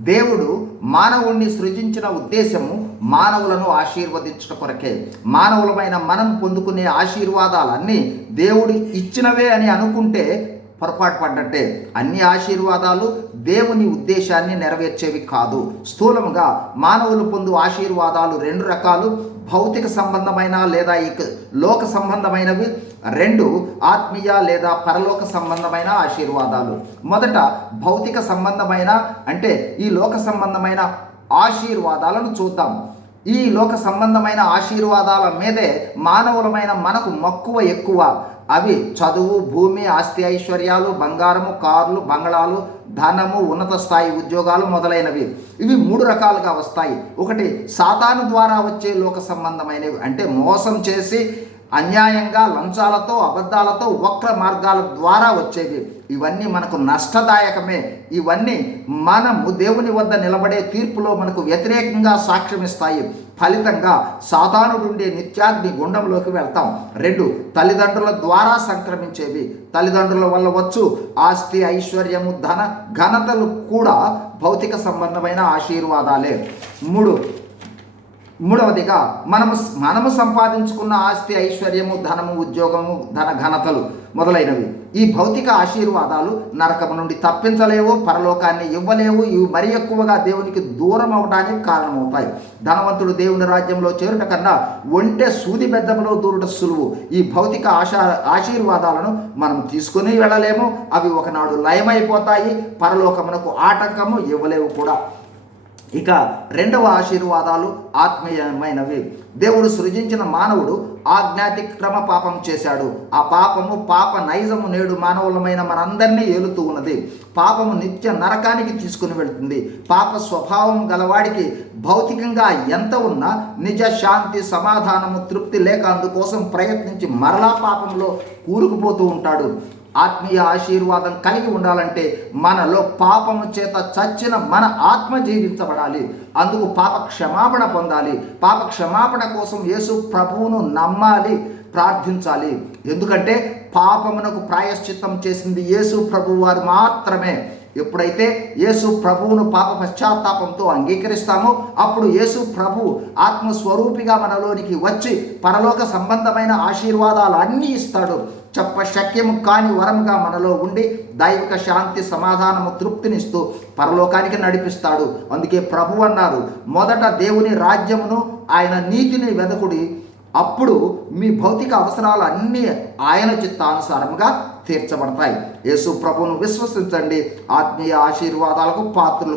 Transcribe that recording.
దేవుడు మానవుణ్ణి సృజించిన ఉద్దేశము మానవులను ఆశీర్వదించట కొరకే. మానవులమైన మనం పొందుకునే ఆశీర్వాదాలన్నీ దేవుడు ఇచ్చినవే అని అనుకుంటే పొరపాటు పడ్డట్టే అన్ని ఆశీర్వాదాలు దేవుని ఉద్దేశాన్ని నెరవేర్చేవి కాదు. స్థూలముగా మానవులు పొందు ఆశీర్వాదాలు రెండు రకాలు. భౌతిక సంబంధమైన లేదా ఇక లోక సంబంధమైనవి. రెండు ఆత్మీయ లేదా పరలోక సంబంధమైన ఆశీర్వాదాలు. మొదట భౌతిక సంబంధమైన అంటే ఈ లోక సంబంధమైన ఆశీర్వాదాలను చూద్దాం. ఈ లోక సంబంధమైన ఆశీర్వాదాల మీదే మానవులమైన మనకు మక్కువ ఎక్కువ. అవి చదువు భూమి ఆస్తి ఐశ్వర్యాలు బంగారము కార్లు బంగళాలు ధనము ఉన్నత స్థాయి ఉద్యోగాలు మొదలైనవి. ఇవి మూడు రకాలుగా వస్తాయి. ఒకటి సాతాను ద్వారా వచ్చే లోక సంబంధమైనవి. అంటే మోసం చేసి అన్యాయంగా లంచాలతో అబద్ధాలతో వక్ర మార్గాల ద్వారా వచ్చేవి. ఇవన్నీ మనకు నష్టదాయకమే. ఇవన్నీ మనము దేవుని వద్ద నిలబడే తీర్పులో మనకు వ్యతిరేకంగా సాక్ష్యం ఇస్తాయి ఫలితంగా సాధారణుడుండే నిత్యాగ్ని గుండంలోకి వెళ్తాం. రెండు తల్లిదండ్రుల ద్వారా సంక్రమించేవి. తల్లిదండ్రుల వల్ల వచ్చు ఆస్తి ఐశ్వర్యము ధన ఘనతలు కూడా భౌతిక సంబంధమైన ఆశీర్వాదాలే. మూడు మూడవదిగా మనము మనము సంపాదించుకున్న ఆస్తి ఐశ్వర్యము ధనము ఉద్యోగము ధన ఘనతలు. మొదలైనవి. ఈ భౌతిక ఆశీర్వాదాలు నరకము నుండి తప్పించలేవు పరలోకాన్ని ఇవ్వలేవు ఇవి మరి ఎక్కువగా దేవునికి దూరం అవడానికి కారణమవుతాయి. ధనవంతుడు దేవుని రాజ్యంలో చేరుట కన్నా ఒంటే సూది బెద్దములో దూరుట సులువు. ఈ భౌతిక ఆశా ఆశీర్వాదాలను మనం తీసుకుని వెళ్ళలేము. అవి ఒకనాడు లయమైపోతాయి. పరలోకమునకు ఆటంకము ఇవ్వలేవు కూడా. ఇక రెండవ ఆశీర్వాదాలు ఆత్మీయమైనవి. దేవుడు సృజించిన మానవుడు ఆజ్ఞాతిక్రమ పాపం చేశాడు. ఆ పాపము పాప నైజము నేడు మానవులమైన మనందరినీ ఏలుతూ ఉన్నది. పాపము నిత్య నరకానికి తీసుకుని వెళుతుంది. పాప స్వభావం గలవాడికి భౌతికంగా ఎంత ఉన్నా నిజ శాంతి సమాధానము తృప్తి లేక అందుకోసం ప్రయత్నించి మరలా పాపంలో కూరుకుపోతూ ఉంటాడు. ఆత్మీయ ఆశీర్వాదం కలిగి ఉండాలంటే మనలో పాపము చేత చచ్చిన మన ఆత్మ జీవించబడాలి. అందుకు పాప క్షమాపణ పొందాలి. పాప క్షమాపణ కోసం యేసు ప్రభువును నమ్మాలి ప్రార్థించాలి. ఎందుకంటే పాపమునకు ప్రాయశ్చిత్తం చేసింది యేసు ప్రభువు వారు మాత్రమే. ఎప్పుడైతే యేసు ప్రభువును పాప పశ్చాత్తాపంతో అంగీకరిస్తామో అప్పుడు యేసు ప్రభు ఆత్మస్వరూపిగా మనలోనికి వచ్చి పరలోక సంబంధమైన ఆశీర్వాదాలు అన్నీ ఇస్తాడు. చెప్ప శక్యము కాని వరముగా మనలో ఉండి దైవిక శాంతి సమాధానము తృప్తినిస్తూ పరలోకానికి నడిపిస్తాడు. అందుకే ప్రభు అన్నారు మొదట దేవుని రాజ్యమును ఆయన నీతిని వెదకుడి అప్పుడు మీ భౌతిక అవసరాలు అన్నీ ఆయన చిత్తానుసారంగా తీర్చబడతాయి. యేసు ప్రభువును విశ్వసించండి. ఆత్మీయ ఆశీర్వాదాలకు పాత్రలు